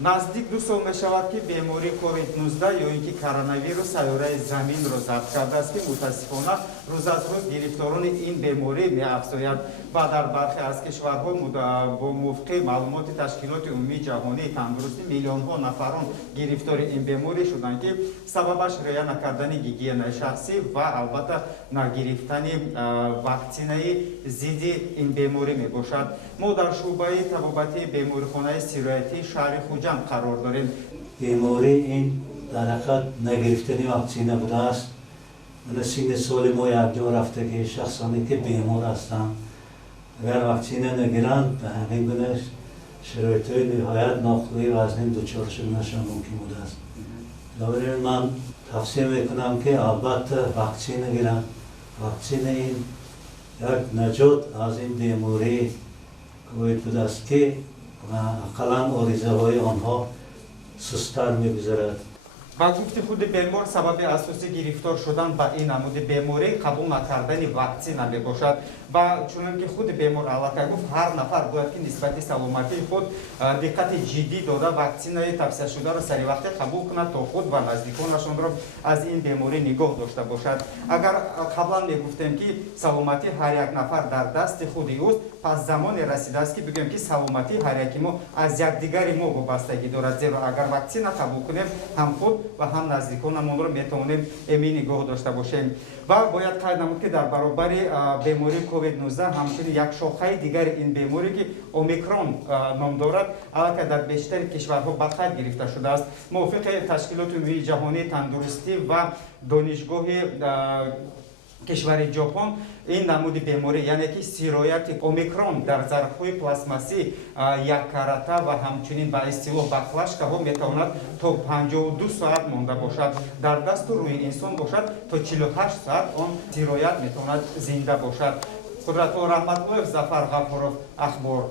наздик 2 сол мешавад ки бемории COVID-19 ё ин ки коронавирус сайёраи заминро забт кардааст ки мутаассифона рӯз аз рӯз гирифторони ин беморӣ меафзояд ва дар бархе аз кишварҳо бо мувофиқи маълумоти ташкилоти умумии ҷаҳонии тандурустӣ миллионҳо нафарон гирифтори ин беморӣ шуданд ки сабабаш риоя накардани гигиенаи шахсӣ ва албатта нагирифтани ваксинаи зидди ин беморӣ мебошад. мо дар шӯъбаи табобатии беморихонаи сироятии шаҳри хуҷанд қарор дорем. Беморӣ ин дар ҳақиқат нагирифтани ваксина будааст. Мана синни соли мо якҷо рафтаги шахсоне ки бемор ҳастанд агар ваксина нагиранд ба ҳамин гуна шароитҳои ниҳоят нохӯрии вазнин дучор шуданашон мумкин будааст. бинобарин ман тавсия мекунам ки албатта ваксина гиранд. ваксина ин як наҷот аз ин бемории ковид будааст ки ақаллан оризаҳои онҳо сусттар мегузарад. ба гуфти худи бемор сабаби асосии гирифтор шудан ба ин намуди беморӣ қабул накардани ваксина мебошад ва чунон ки худи бемор аллакай гуфт ҳар нафар бояд ки нисбати саломатии худ диққати ҷиддӣ дода ваксинаи тавсияшударо саривақте қабул кунад то худ ва наздиконашонро аз ин беморӣ нигоҳ дошта бошад. агар қаблан мегуфтем ки саломатии ҳар як нафар дар дасти худи уст, пас замоне расидааст ки бигӯем ки саломатии ҳар яки мо аз якдигари мо вобастагӣ дорад, зеро агар ваксина қабул кунем ҳам худ ва ҳам наздиконамонро метавонем эмин нигоҳ дошта бошем. ва бояд қайд намуд ки дар баробари бемории COVID-19 ҳамчунин як шохаи дигари ин беморӣ ки омикрон ном дорад аллакай дар бештари кишварҳо ба қайд гирифта шудааст. мувофиқи ташкилоти умумии ҷаҳонии тандурустӣ ва донишгоҳи кишвари ҷопон ин намуди беморӣ яъне ки сирояти омикрон дар зарфҳои пластмассӣ яккарата ва ҳамчунин ба истилоҳ ба флашкаҳо метавонад то 52 соат монда бошад, дар дасту рӯи инсон бошад то 48 соат он сироят метавонад зинда бошад. Қудратулло Раҳматуллоев, Зафар Ғафуров, Ахбор.